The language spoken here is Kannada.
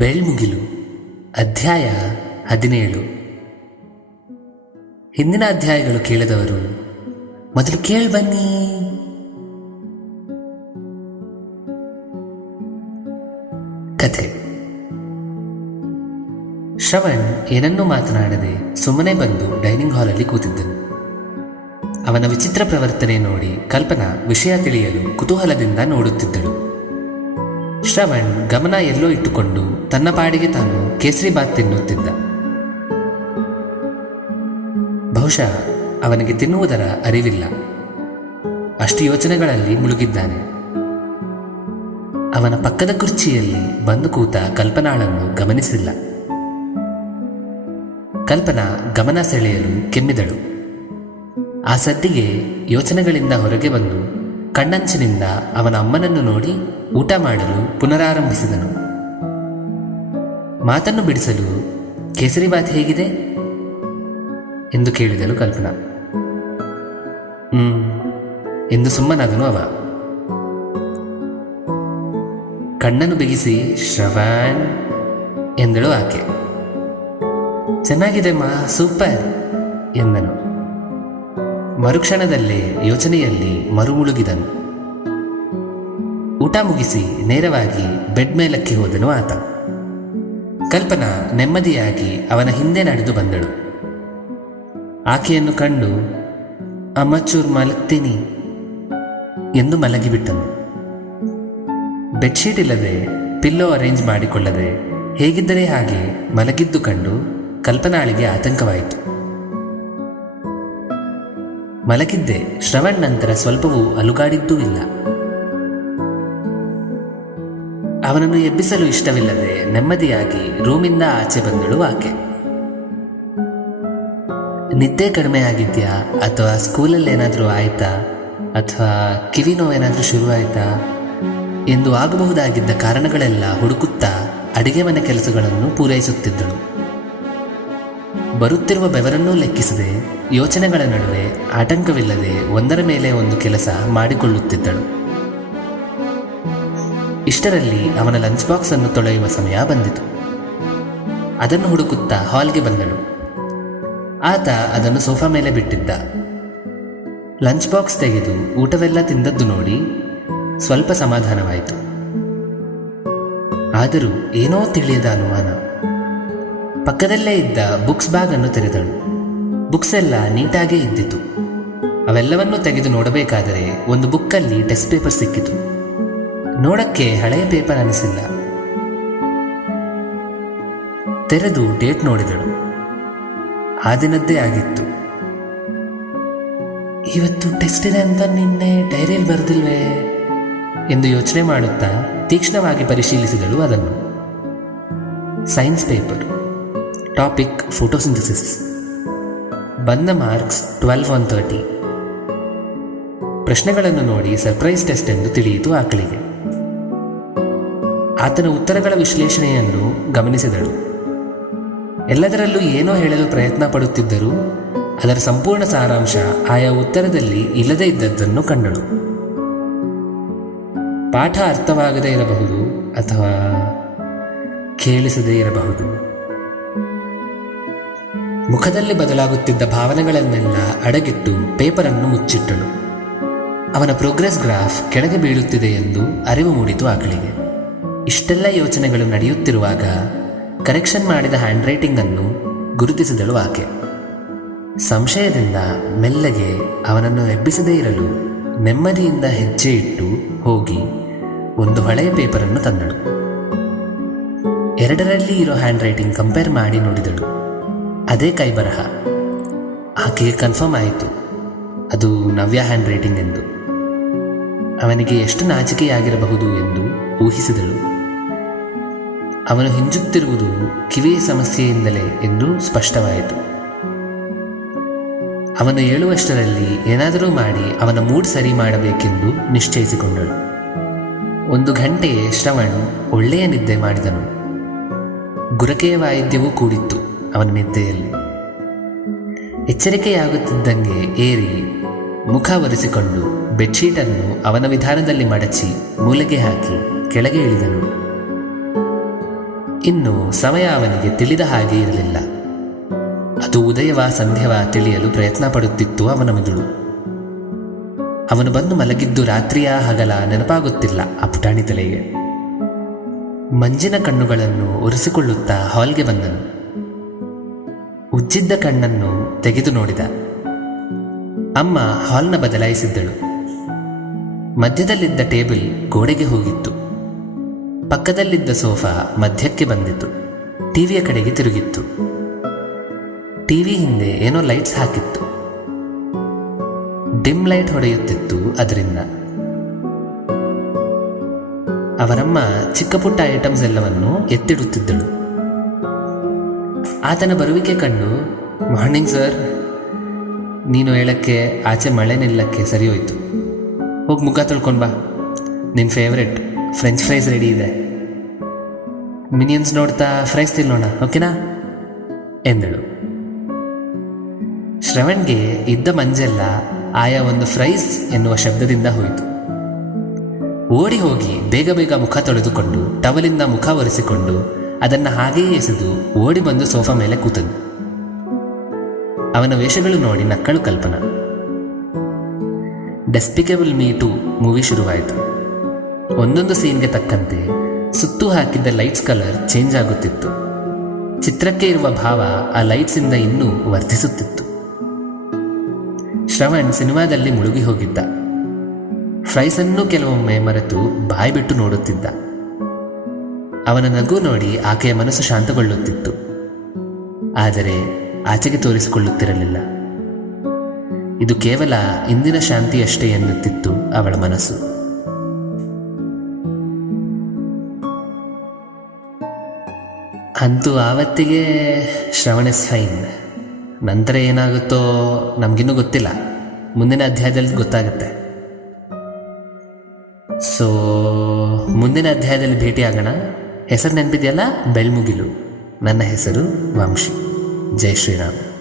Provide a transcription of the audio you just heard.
ಬೆಳ್ಮುಗಿಲು ಅಧ್ಯಾಯ 17. ಹಿಂದಿನ ಅಧ್ಯಾಯಗಳು ಕೇಳಿದವರು ಮೊದಲು ಬನ್ನಿ. ಕಥೆ. ಶ್ರವಣ್ ಏನನ್ನೂ ಮಾತನಾಡದೆ ಸುಮ್ಮನೆ ಬಂದು ಡೈನಿಂಗ್ ಹಾಲಲ್ಲಿ ಕೂತಿದ್ದನು. ಅವನ ವಿಚಿತ್ರ ಪ್ರವರ್ತನೆ ನೋಡಿ ಕಲ್ಪನಾ ವಿಷಯ ತಿಳಿಯಲು ಕುತೂಹಲದಿಂದ ನೋಡುತ್ತಿದ್ದಳು. ಶ್ರವಣ್ ಗಮನ ಎಲ್ಲೋ ಇಟ್ಟುಕೊಂಡು ತನ್ನ ಪಾಡಿಗೆ ತಾನು ಕೇಸರಿ ಬಾತ್ ತಿನ್ನುತ್ತಿದ್ದ. ಬಹುಶಃ ಅವನಿಗೆ ತಿನ್ನುವುದರ ಅರಿವಿಲ್ಲ. ಅಷ್ಟು ಯೋಚನೆಗಳಲ್ಲಿ ಮುಳುಗಿದ್ದಾನೆ. ಅವನ ಪಕ್ಕದ ಕುರ್ಚಿಯಲ್ಲಿ ಬಂದು ಕೂತ ಕಲ್ಪನಾಳನ್ನು ಗಮನಿಸಿಲ್ಲ. ಕಲ್ಪನಾ ಗಮನ ಸೆಳೆಯಲು ಕೆಮ್ಮಿದಳು. ಆ ಸದ್ದಿಗೆ ಯೋಚನೆಗಳಿಂದ ಹೊರಗೆ ಬಂದು ಕಣ್ಣಂಚಿನಿಂದ ಅವನ ಅಮ್ಮನನ್ನು ನೋಡಿ ಊಟ ಮಾಡಲು ಪುನರಾರಂಭಿಸಿದನು. ಮಾತನ್ನು ಬಿಡಿಸಲು ಕೇಸರಿ ಬಾತ್ ಹೇಗಿದೆ ಎಂದು ಕೇಳಿದಳು ಕಲ್ಪನಾ. ಎಂದು ಸುಮ್ಮನಾದನು ಅವ. ಕಣ್ಣನ್ನು ಬಿಗಿಸಿ ಶ್ರವಣ್ ಎಂದಳು ಆಕೆ. ಚೆನ್ನಾಗಿದೆ ಮಾ, ಸೂಪರ್ ಎಂದನು. ಮರುಕ್ಷಣದಲ್ಲೇ ಯೋಚನೆಯಲ್ಲಿ ಮರುಮುಳುಗಿದನು. ಊಟ ಮುಗಿಸಿ ನೇರವಾಗಿ ಬೆಡ್ ಮೇಲಕ್ಕೆ ಹೋದನು ಆತ. ಕಲ್ಪನಾ ನೆಮ್ಮದಿಯಾಗಿ ಅವನ ಹಿಂದೆ ನಡೆದು ಬಂದಳು. ಆಕೆಯನ್ನು ಕಂಡು ಅಮ್ಮಚೂರ್ ಮಲಗ್ತೀನಿ ಎಂದು ಮಲಗಿಬಿಟ್ಟನು. ಬೆಡ್ಶೀಟ್ ಇಲ್ಲದೆ ಪಿಲ್ಲೋ ಅರೇಂಜ್ ಮಾಡಿಕೊಳ್ಳದೆ ಹೇಗಿದ್ದರೆ ಹಾಗೆ ಮಲಗಿದ್ದು ಕಂಡು ಕಲ್ಪನಾಳಿಗೆ ಆತಂಕವಾಯಿತು. ಮಲಗಿದ್ದೆ ಶ್ರವಣ್ ನಂತರ ಸ್ವಲ್ಪವೂ ಅಲುಗಾಡಿದ್ದೂ ಇಲ್ಲ. ಅವನನ್ನು ಎಬ್ಬಿಸಲು ಇಷ್ಟವಿಲ್ಲದೆ ನೆಮ್ಮದಿಯಾಗಿ ರೂಮಿಂದ ಆಚೆ ಬಂದಳು ಆಕೆ. ನಿದ್ದೆ ಕಡಿಮೆ ಆಗಿದ್ಯಾ, ಅಥವಾ ಸ್ಕೂಲಲ್ಲೇನಾದರೂ ಆಯ್ತಾ, ಅಥವಾ ಕಿವಿ ನೋವೇನಾದರೂ ಶುರುವಾಯಿತಾ ಎಂದು ಆಗಬಹುದಾಗಿದ್ದ ಕಾರಣಗಳೆಲ್ಲ ಹುಡುಕುತ್ತಾ ಅಡಿಗೆ ಮನೆ ಕೆಲಸಗಳನ್ನು ಪೂರೈಸುತ್ತಿದ್ದಳು. ಬರುತ್ತಿರುವ ಬೆವರನ್ನೂ ಲೆಕ್ಕಿಸದೆ ಯೋಚನೆಗಳ ನಡುವೆ ಆಟಂಕವಿಲ್ಲದೆ ಒಂದರ ಮೇಲೆ ಒಂದು ಕೆಲಸ ಮಾಡಿಕೊಳ್ಳುತ್ತಿದ್ದಳು. ಇಷ್ಟರಲ್ಲಿ ಅವನ ಲಂಚ್ ಬಾಕ್ಸ್ ಅನ್ನು ತೊಳೆಯುವ ಸಮಯ ಬಂದಿತು. ಅದನ್ನು ಹುಡುಕುತ್ತಾ ಹಾಲ್ಗೆ ಬಂದಳು. ಆತ ಅದನ್ನು ಸೋಫಾ ಮೇಲೆ ಬಿಟ್ಟಿದ್ದ. ಲಂಚ್ ಬಾಕ್ಸ್ ತೆಗೆದು ಊಟವೆಲ್ಲ ತಿಂದದ್ದು ನೋಡಿ ಸ್ವಲ್ಪ ಸಮಾಧಾನವಾಯಿತು. ಆದರೂ ಏನೋ ತಿಳಿಯದ ಅನುಮಾನ. ಪಕ್ಕದಲ್ಲೇ ಇದ್ದ ಬುಕ್ಸ್ ಬ್ಯಾಗ್ ಅನ್ನು ತೆರೆದಳು. ಬುಕ್ಸ್ ಎಲ್ಲ ನೀಟಾಗೇ ಇದ್ದಿತು. ಅವೆಲ್ಲವನ್ನೂ ತೆಗೆದು ನೋಡಬೇಕಾದರೆ ಒಂದು ಬುಕ್ಕಲ್ಲಿ ಟೆಸ್ಟ್ ಪೇಪರ್ ಸಿಕ್ಕಿತು. ನೋಡಕ್ಕೆ ಹಳೆಯ ಪೇಪರ್ ಅನಿಸಿಲ್ಲ. ತೆರೆದು ಡೇಟ್ ನೋಡಿದಳು. ಆ ದಿನದ್ದೇ ಆಗಿತ್ತು. ಇವತ್ತು ಟೆಸ್ಟ್ ಇದೆ ಅಂತ ನಿನ್ನೆ ಡೈರಿಯಲ್ಲಿ ಬರೆದಿಲ್ವೇ ಎಂದು ಯೋಚನೆ ಮಾಡುತ್ತಾ ತೀಕ್ಷ್ಣವಾಗಿ ಪರಿಶೀಲಿಸಿದಳು ಅದನ್ನು. Science paper. Topic photosynthesis. ಬಂದ ಮಾರ್ಕ್ಸ್ 12/30. ಪ್ರಶ್ನೆಗಳನ್ನು ನೋಡಿ ಸರ್ಪ್ರೈಸ್ ಟೆಸ್ಟ್ ಎಂದು ತಿಳಿಯಿತು ಆಕಳಿಗೆ. ಆತನ ಉತ್ತರಗಳ ವಿಶ್ಲೇಷಣೆಯನ್ನು ಗಮನಿಸಿದಳು. ಎಲ್ಲದರಲ್ಲೂ ಏನೋ ಹೇಳಲು ಪ್ರಯತ್ನ ಪಡುತ್ತಿದ್ದರೂ ಅದರ ಸಂಪೂರ್ಣ ಸಾರಾಂಶ ಆಯಾ ಉತ್ತರದಲ್ಲಿ ಇಲ್ಲದೇ ಇದ್ದದ್ದನ್ನು ಕಂಡಳು. ಪಾಠ ಅರ್ಥವಾಗದೇ ಇರಬಹುದು, ಅಥವಾ ಕೇಳಿಸದೇ ಇರಬಹುದು. ಮುಖದಲ್ಲಿ ಬದಲಾಗುತ್ತಿದ್ದ ಭಾವನೆಗಳನ್ನೆಲ್ಲ ಅಡಗಿಟ್ಟು ಪೇಪರನ್ನು ಮುಚ್ಚಿಟ್ಟಳು. ಅವನ ಪ್ರೋಗ್ರೆಸ್ ಗ್ರಾಫ್ ಕೆಳಗೆ ಬೀಳುತ್ತಿದೆ ಎಂದು ಅರಿವು ಮೂಡಿತು ಆಕಳಿಗೆ. ಇಷ್ಟೆಲ್ಲ ಯೋಚನೆಗಳು ನಡೆಯುತ್ತಿರುವಾಗ ಕರೆಕ್ಷನ್ ಮಾಡಿದ ಹ್ಯಾಂಡ್ ರೈಟಿಂಗ್ ಅನ್ನು ಗುರುತಿಸಿದಳು ಆಕೆ. ಸಂಶಯದಿಂದ ಮೆಲ್ಲಗೆ ಅವನನ್ನು ಎಬ್ಬಿಸದೇ ಇರಲು ನೆಮ್ಮದಿಯಿಂದ ಹೆಜ್ಜೆ ಇಟ್ಟು ಹೋಗಿ ಒಂದು ಹಳೆಯ ಪೇಪರನ್ನು ತಂದಳು. ಎರಡರಲ್ಲಿ ಇರೋ ಹ್ಯಾಂಡ್ ರೈಟಿಂಗ್ ಕಂಪೇರ್ ಮಾಡಿ ನೋಡಿದಳು. ಅದೇ ಕೈಬರಹ. ಆಕೆಗೆ ಕನ್ಫರ್ಮ್ ಆಯಿತು ಅದು ನವ್ಯ ಹ್ಯಾಂಡ್ ರೈಟಿಂಗ್ ಎಂದು. ಅವನಿಗೆ ಎಷ್ಟು ನಾಚಿಕೆಯಾಗಿರಬಹುದು ಎಂದು ಊಹಿಸಿದಳು. ಅವನು ಹಿಂಜುತ್ತಿರುವುದು ಕಿವಿಯ ಸಮಸ್ಯೆಯಿಂದಲೇ ಎಂದು ಸ್ಪಷ್ಟವಾಯಿತು. ಅವನು ಹೇಳುವಷ್ಟರಲ್ಲಿ ಏನಾದರೂ ಮಾಡಿ ಅವನ ಮೂಡ್ ಸರಿ ಮಾಡಬೇಕೆಂದು ನಿಶ್ಚಯಿಸಿಕೊಂಡಳು. 1 ಗಂಟೆ ಶ್ರವಣ್ ಒಳ್ಳೆಯ ನಿದ್ದೆ ಮಾಡಿದನು. ಗುರಕೆಯ ವಾಯಿದ್ಯವೂ ಕೂಡಿತ್ತು ಅವನ ನಿದ್ದೆಯಲ್ಲಿ. ಎಚ್ಚರಿಕೆಯಾಗುತ್ತಿದ್ದಂಗೆ ಏರಿ ಮುಖ ಒರೆಸಿಕೊಂಡು ಬೆಡ್ಶೀಟನ್ನು ಅವನ ವಿಧಾನದಲ್ಲಿ ಮಡಚಿ ಮೂಲೆಗೆ ಹಾಕಿ ಕೆಳಗೆ ಇಳಿದನು. ಇನ್ನು ಸಮಯ ಅವನಿಗೆ ತಿಳಿದ ಹಾಗೆ ಇರಲಿಲ್ಲ. ಅದು ಉದಯವ ಸಂಧ್ಯವ ತಿಳಿಯಲು ಪ್ರಯತ್ನ ಪಡುತ್ತಿತ್ತು ಅವನ ಮಿದುಳು. ಅವನು ಬಂದು ಮಲಗಿದ್ದು ರಾತ್ರಿಯ ಹಗಲ ನೆನಪಾಗುತ್ತಿಲ್ಲ ಆ ಪುಟಾಣಿ ತಲೆಗೆ. ಮಂಜಿನ ಕಣ್ಣುಗಳನ್ನು ಒರೆಸಿಕೊಳ್ಳುತ್ತಾ ಹಾಲ್ಗೆ ಬಂದನು. ಉಜ್ಜಿದ್ದ ಕಣ್ಣನ್ನು ತೆಗೆದು ನೋಡಿದ. ಅಮ್ಮ ಹಾಲ್ನ ಬದಲಾಯಿಸಿದ್ದಳು. ಮಧ್ಯದಲ್ಲಿದ್ದ ಟೇಬಲ್ ಗೋಡೆಗೆ ಹೋಗಿತ್ತು. ಪಕ್ಕದಲ್ಲಿದ್ದ ಸೋಫಾ ಮಧ್ಯಕ್ಕೆ ಬಂದಿತು. ಟಿವಿಯ ಕಡೆಗೆ ತಿರುಗಿತ್ತು. ಟಿವಿ ಹಿಂದೆ ಏನೋ ಲೈಟ್ಸ್ ಹಾಕಿತ್ತು. ಡಿಮ್ ಲೈಟ್ ಹೊಡೆಯುತ್ತಿತ್ತು ಅದರಿಂದ. ಅವರಮ್ಮ ಚಿಕ್ಕ ಪುಟ್ಟ ಐಟಮ್ಸ್ ಎಲ್ಲವನ್ನು ಎತ್ತಿಡುತ್ತಿದ್ದಳು. ಆತನ ಬರುವಿಕೆ ಕಂಡು, ಮಾರ್ನಿಂಗ್ ಸರ್, ನೀನು ಹೇಳಕ್ಕೆ ಆಚೆ ಮಳೆ ನಿಲ್ಲಕ್ಕೆ ಸರಿ ಹೋಯ್ತು. ಹೋಗಿ ಮುಖ ತೊಳ್ಕೊಂಡು ಬಾ, ನಿನ್ನ ಫೇವ್ರೆಟ್ ಫ್ರೆಂಚ್ ಫ್ರೈಸ್ ರೆಡಿ ಇದೆ. ಮಿನಿಯನ್ಸ್ ನೋಡ್ತಾ ಫ್ರೈಸ್ ತಿನ್ನೋಣ, ಓಕೆನಾ ಎಂದಳು. ಶ್ರವಣ್ಗೆ ಇದ್ದ ಮಂಜೆಲ್ಲ ಆಯಾ ಒಂದು ಫ್ರೈಸ್ ಎನ್ನುವ ಶಬ್ದದಿಂದ ಹೋಯಿತು. ಓಡಿ ಹೋಗಿ ಬೇಗ ಬೇಗ ಮುಖ ತೊಳೆದುಕೊಂಡು ಟವಲಿಂದ ಮುಖ ಒರೆಸಿಕೊಂಡು ಅದನ್ನು ಹಾಗೆಯೇ ಎಸೆದು ಓಡಿ ಬಂದು ಸೋಫಾ ಮೇಲೆ ಕೂತನು. ಅವನ ವೇಷಗಳು ನೋಡಿ ನಕ್ಕಳು ಕಲ್ಪನಾ. ಡೆಸ್ಪಿಕೇಬಲ್ ಮೀ ಟು ಮೂವಿ ಶುರುವಾಯಿತು. ಒಂದೊಂದು ಸೀನ್ಗೆ ತಕ್ಕಂತೆ ಸುತ್ತು ಹಾಕಿದ್ದ ಲೈಟ್ಸ್ ಕಲರ್ ಚೇಂಜ್ ಆಗುತ್ತಿತ್ತು. ಚಿತ್ರಕ್ಕೆ ಇರುವ ಭಾವ ಆ ಲೈಟ್ಸಿಂದ ಇನ್ನೂ ವರ್ಧಿಸುತ್ತಿತ್ತು. ಶ್ರವಣ್ ಸಿನಿಮಾದಲ್ಲಿ ಮುಳುಗಿ ಹೋಗಿದ್ದ. ಫ್ರೈಸನ್ನು ಕೆಲವೊಮ್ಮೆ ಮರೆತು ಬಾಯಿ ಬಿಟ್ಟು ನೋಡುತ್ತಿದ್ದ. ಅವನ ನಗು ನೋಡಿ ಆಕೆಯ ಮನಸ್ಸು ಶಾಂತಗೊಳ್ಳುತ್ತಿತ್ತು. ಆದರೆ ಆಚೆಗೆ ತೋರಿಸಿಕೊಳ್ಳುತ್ತಿರಲಿಲ್ಲ. ಇದು ಕೇವಲ ಇಂದಿನ ಶಾಂತಿಯಷ್ಟೇ ಎನ್ನುತ್ತಿತ್ತು ಅವಳ ಮನಸ್ಸು. ಅಂತೂ ಆವತ್ತಿಗೆ ಶ್ರವಣ್ ಇಸ್ ಫೈನ್. ನಂತರ ಏನಾಗುತ್ತೋ ನಮಗಿನ್ನೂ ಗೊತ್ತಿಲ್ಲ. ಮುಂದಿನ ಅಧ್ಯಾಯದಲ್ಲಿ ಗೊತ್ತಾಗುತ್ತೆ. ಸೊ ಮುಂದಿನ ಅಧ್ಯಾಯದಲ್ಲಿ ಭೇಟಿಯಾಗೋಣ. ಹೆಸರು ನೆನಪಿದೆಯಲ್ಲ, ಬೆಳ್ಮುಗಿಲು. ನನ್ನ ಹೆಸರು ವಂಶಿ. ಜೈ ಶ್ರೀರಾಮ್.